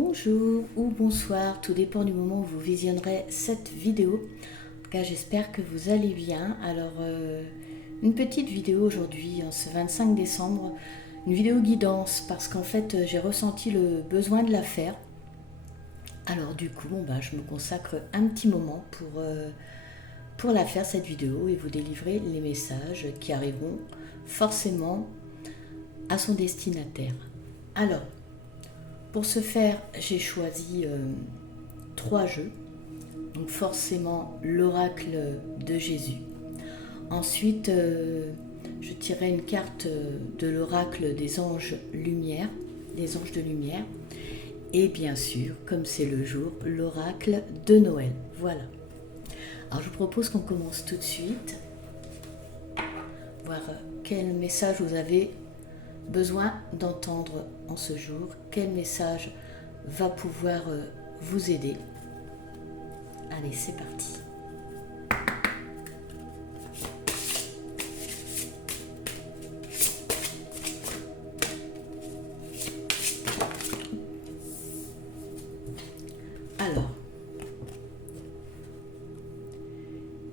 Bonjour ou bonsoir, tout dépend du moment où vous visionnerez cette vidéo. En tout cas, j'espère que vous allez bien. Alors, une petite vidéo aujourd'hui, ce 25 décembre, une vidéo guidance parce qu'en fait, j'ai ressenti le besoin de la faire. Alors du coup, je me consacre un petit moment pour la faire, cette vidéo, et vous délivrer les messages qui arriveront forcément à son destinataire. Alors, pour ce faire, j'ai choisi 3 jeux. Donc forcément l'oracle de Jésus. Ensuite, je tirais une carte de l'oracle des anges lumière, des anges de lumière. Et bien sûr, comme c'est le jour, l'oracle de Noël. Voilà. Alors je vous propose qu'on commence tout de suite. Voir quel message vous avez besoin d'entendre en ce jour. Quel message va pouvoir vous aider. Allez, c'est parti. Alors,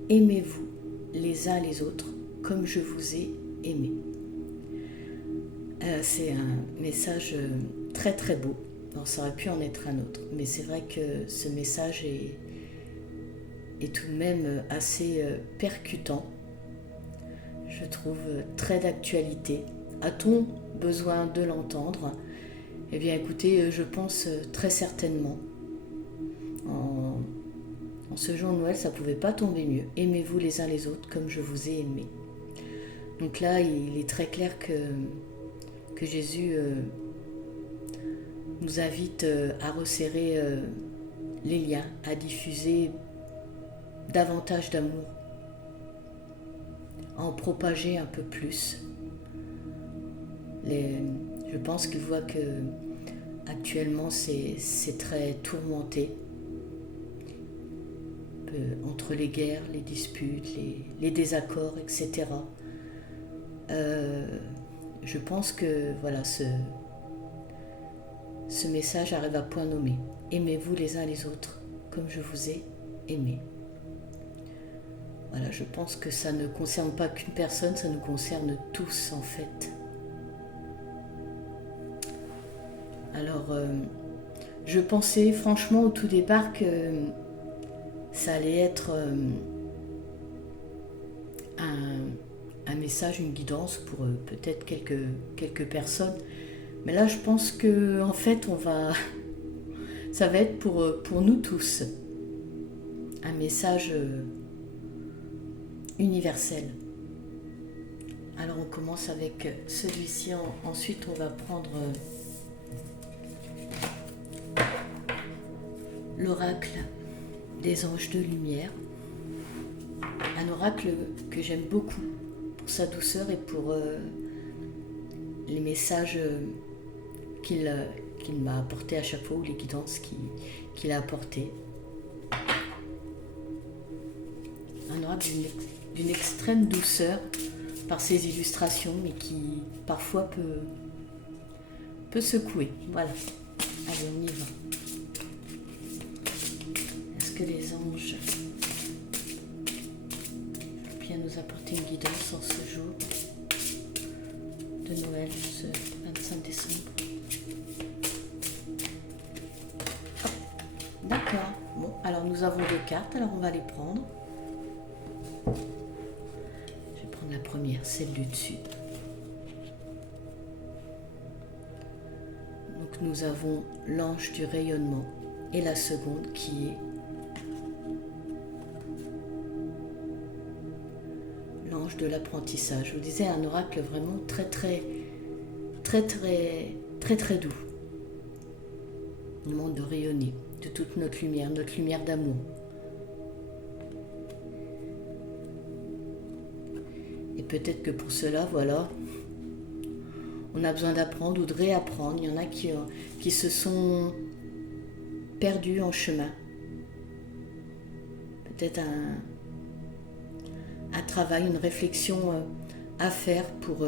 aimez-vous les uns les autres comme je vous ai aimé. C'est un message très très beau. Alors, ça aurait pu en être un autre, mais c'est vrai que ce message est tout de même assez percutant. Je trouve très d'actualité. A-t-on besoin de l'entendre ? Eh bien écoutez, je pense très certainement. En ce jour de Noël, ça ne pouvait pas tomber mieux. Aimez-vous les uns les autres comme je vous ai aimé. Donc là, il est très clair que Jésus nous invite à resserrer les liens, à diffuser davantage d'amour, à en propager un peu plus. Je pense qu'il voit que actuellement c'est très tourmenté, entre les guerres, les disputes, les désaccords, etc. Je pense que voilà, ce message arrive à point nommé. Aimez-vous les uns les autres comme je vous ai aimé. Voilà, je pense que ça ne concerne pas qu'une personne, ça nous concerne tous en fait. Alors, je pensais franchement au tout départ que ça allait être un message, une guidance pour peut-être quelques personnes. Mais là, je pense que en fait, ça va être pour nous tous. Un message universel. Alors, on commence avec celui-ci. Ensuite, on va prendre l'oracle des anges de lumière. Un oracle que j'aime beaucoup pour sa douceur et pour les messages qu'il m'a apportés à chaque fois, ou les guidances qu'il a apportées. Un oracle d'une extrême douceur par ses illustrations, mais qui parfois peut secouer. Voilà. Allez, on y va. Est-ce que les anges vont bien nous apporter une guidance en ce jour de Noël, ce 25 décembre? D'accord. Bon, alors nous avons 2 cartes, alors on va les prendre. Je vais prendre la première, celle du dessus. Donc nous avons l'ange du rayonnement et la seconde qui est l'ange de l'apprentissage. Je vous disais, un oracle vraiment très doux. Il demande de rayonner de toute notre lumière d'amour. Et peut-être que pour cela, voilà, on a besoin d'apprendre ou de réapprendre. Il y en a qui se sont perdus en chemin. Peut-être un travail, une réflexion à faire pour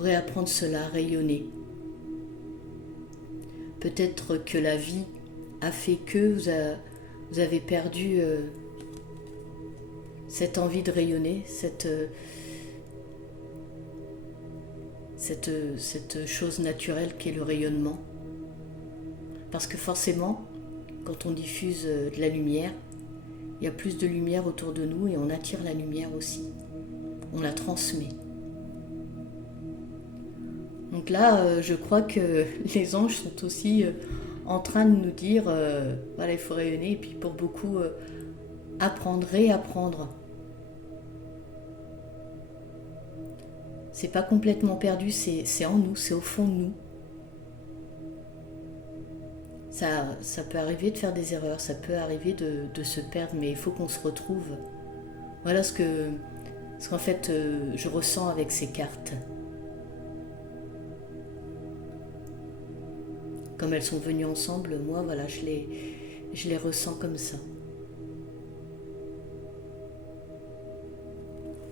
réapprendre cela, rayonner. Peut-être que la vie a fait que vous avez perdu cette envie de rayonner, cette chose naturelle qu'est le rayonnement. Parce que forcément, quand on diffuse de la lumière, il y a plus de lumière autour de nous et on attire la lumière aussi. On la transmet. Donc là, je crois que les anges sont aussi en train de nous dire, voilà, il faut rayonner, et puis pour beaucoup, apprendre, réapprendre. C'est pas complètement perdu, c'est en nous, c'est au fond de nous. Ça peut arriver de faire des erreurs, ça peut arriver de se perdre, mais il faut qu'on se retrouve. Voilà ce qu'en fait je ressens avec ces cartes. Comme elles sont venues ensemble, moi voilà, je les ressens comme ça.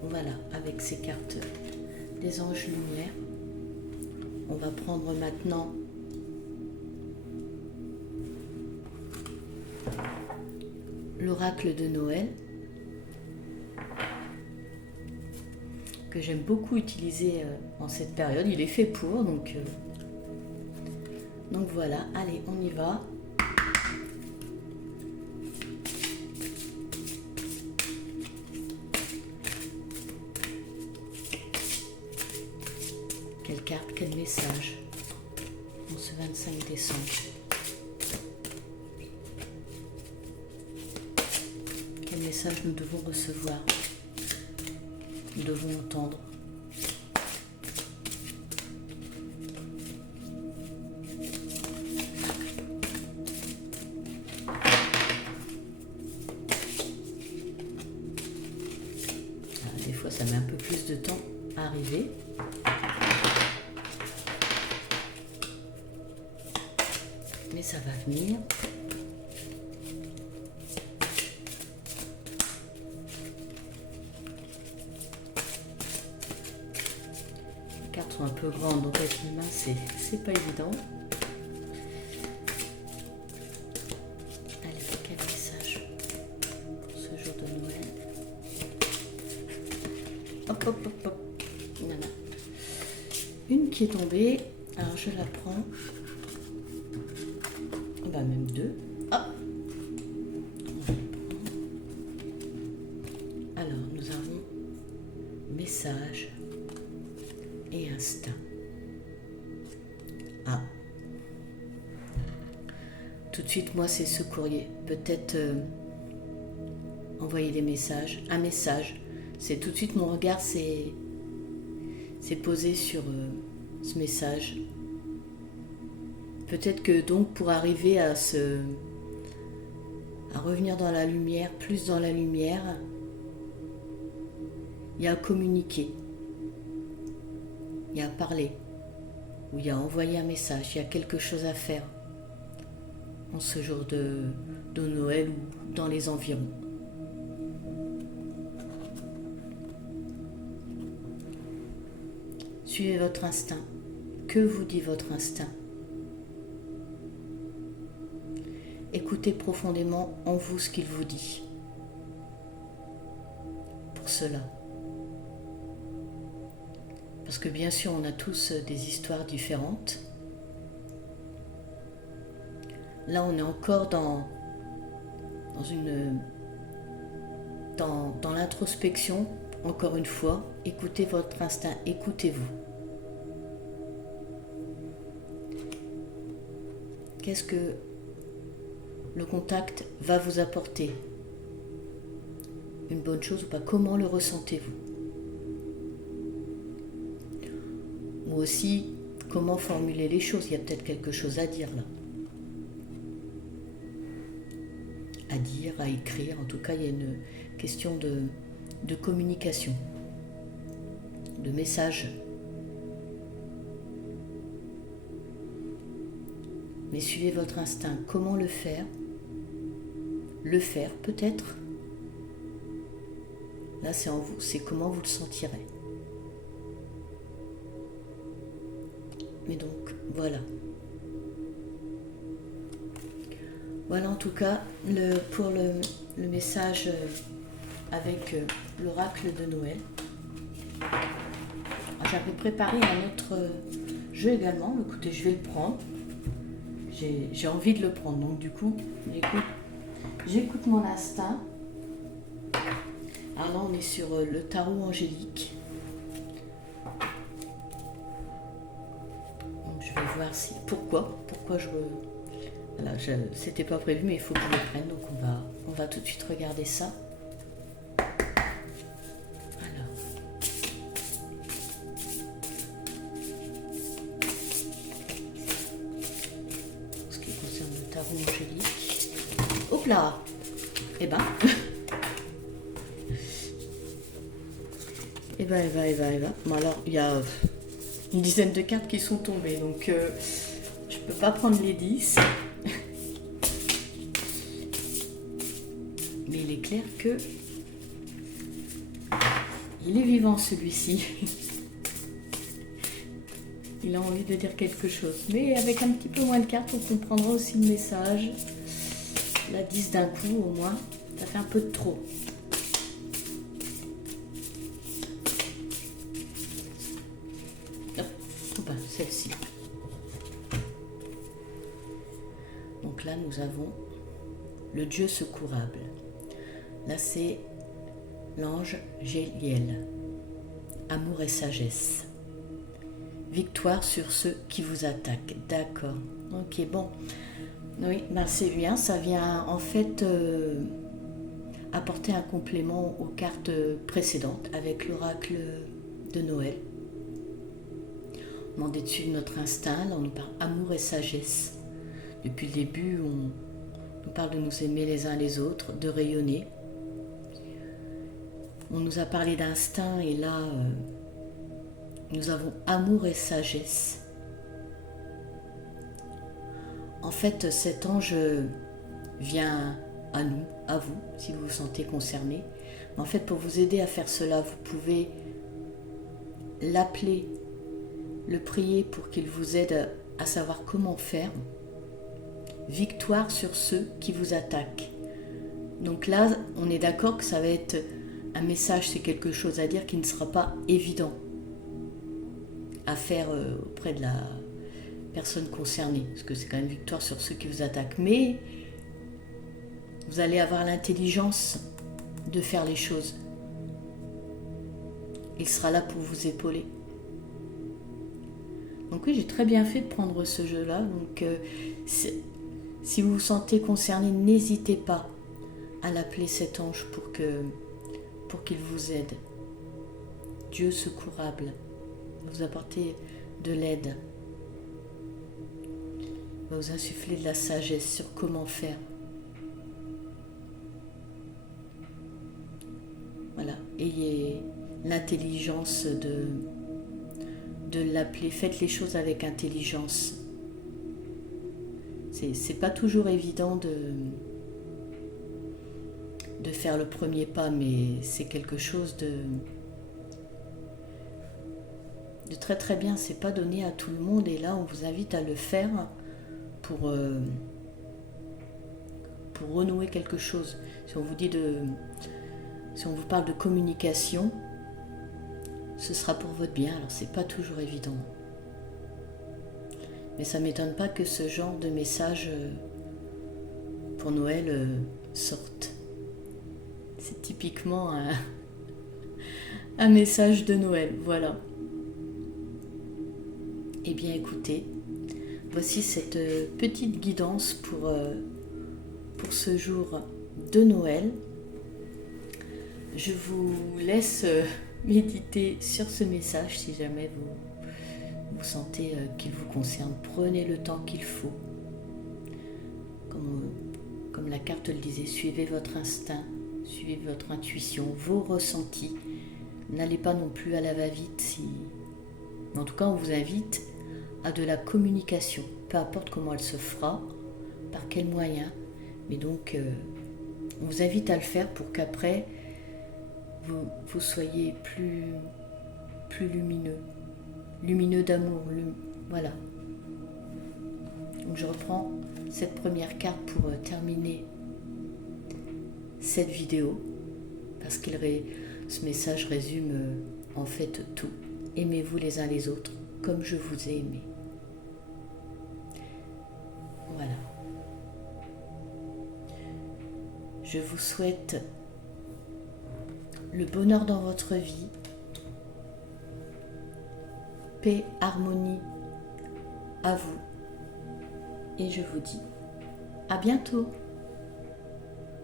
Voilà, avec ces cartes des anges lumière. On va prendre maintenant l'oracle de Noël, que j'aime beaucoup utiliser en cette période. Il est fait pour, donc voilà, allez, on y va. Quelle carte, quel message en ce 25 décembre? Quel message nous devons recevoir? Nous devons entendre? Des fois, ça met un peu plus de temps à arriver. Mais ça va venir. Les cartes sont un peu grandes, donc avec les mains, c'est pas évident. Allez, quel message pour ce jour de Noël? Hop, hop, hop, hop. Voilà. Une qui est tombée. Alors, je la prends. Même deux. Hop. Alors, nous avons message et instinct. Ah. Tout de suite, moi, c'est ce courrier. Peut-être envoyer des messages. Un message. C'est tout de suite mon regard s'est posé sur ce message. Peut-être que donc pour arriver à revenir dans la lumière, plus dans la lumière, il y a à communiquer, il y a à parler, ou il y a à envoyer un message, il y a quelque chose à faire en ce jour de Noël ou dans les environs. Suivez votre instinct. Que vous dit votre instinct? Écoutez profondément en vous ce qu'il vous dit. Pour cela. Parce que bien sûr, on a tous des histoires différentes. Là, on est encore dans l'introspection, encore une fois. Écoutez votre instinct, écoutez-vous. Qu'est-ce que le contact va vous apporter? Une bonne chose ou pas? Comment le ressentez-vous? Ou aussi, comment formuler les choses? Il y a peut-être quelque chose à dire là. À dire, à écrire. En tout cas, il y a une question de communication, de message. Mais suivez votre instinct. Comment le faire? Le faire peut-être. Là, c'est en vous. C'est comment vous le sentirez. Mais donc, voilà. Voilà en tout cas pour le message avec l'oracle de Noël. J'avais préparé un autre jeu également. Écoutez, je vais le prendre. J'ai envie de le prendre. Donc du coup, j'écoute mon instinct. Alors là, on est sur le tarot angélique. Donc, je vais voir si... Pourquoi je... Voilà, c'était pas prévu, mais il faut que je le prenne. Donc on va tout de suite regarder ça. Angélique. Hop là. Eh ben. Eh ben. Bon alors, il y a une dizaine de cartes qui sont tombées, donc je peux pas prendre les 10. Mais il est clair que il est vivant celui-ci. Il a envie de dire quelque chose. Mais avec un petit peu moins de cartes, on comprendra aussi le message. La 10 d'un coup, au moins, ça fait un peu de trop. Oh, celle-ci. Donc là, nous avons le Dieu secourable. Là, c'est l'ange Géliel. Amour et sagesse. Victoire sur ceux qui vous attaquent. D'accord. Ok, bon. Oui, ben c'est bien. Ça vient en fait apporter un complément aux cartes précédentes avec l'oracle de Noël. On demandait de suivre notre instinct. Là, on nous parle amour et sagesse. Depuis le début, on nous parle de nous aimer les uns les autres, de rayonner. On nous a parlé d'instinct et là... nous avons amour et sagesse. En fait, cet ange vient à nous, à vous, si vous vous sentez concerné. En fait, pour vous aider à faire cela, vous pouvez l'appeler, le prier pour qu'il vous aide à savoir comment faire. Victoire sur ceux qui vous attaquent. Donc là, on est d'accord que ça va être un message, c'est quelque chose à dire qui ne sera pas évident à faire auprès de la personne concernée, parce que c'est quand même victoire sur ceux qui vous attaquent, mais vous allez avoir l'intelligence de faire les choses. Il sera là pour vous épauler. Donc oui, j'ai très bien fait de prendre ce jeu-là, donc si vous vous sentez concerné, n'hésitez pas à l'appeler cet ange pour qu'il vous aide. Dieu secourable. Vous apporter de l'aide, va vous insuffler de la sagesse sur comment faire. Voilà, ayez l'intelligence de l'appeler, faites les choses avec intelligence. C'est pas toujours évident de faire le premier pas, mais c'est quelque chose de très très bien. C'est pas donné à tout le monde et là on vous invite à le faire pour renouer quelque chose. Si on vous parle de communication, ce sera pour votre bien. Alors c'est pas toujours évident, mais ça m'étonne pas que ce genre de message pour Noël sorte. C'est typiquement un message de Noël, voilà. Eh bien écoutez, voici cette petite guidance pour ce jour de Noël. Je vous laisse méditer sur ce message si jamais vous sentez qu'il vous concerne. Prenez le temps qu'il faut. Comme la carte le disait, suivez votre instinct, suivez votre intuition, vos ressentis. N'allez pas non plus à la va-vite. En tout cas, on vous invite à de la communication, peu importe comment elle se fera, par quels moyens, mais donc on vous invite à le faire pour qu'après vous soyez plus lumineux d'amour, voilà. Donc je reprends cette première carte pour terminer cette vidéo, parce que ce message résume en fait tout. Aimez-vous les uns les autres comme je vous ai aimé. Voilà. Je vous souhaite le bonheur dans votre vie, paix, harmonie à vous. Et je vous dis à bientôt.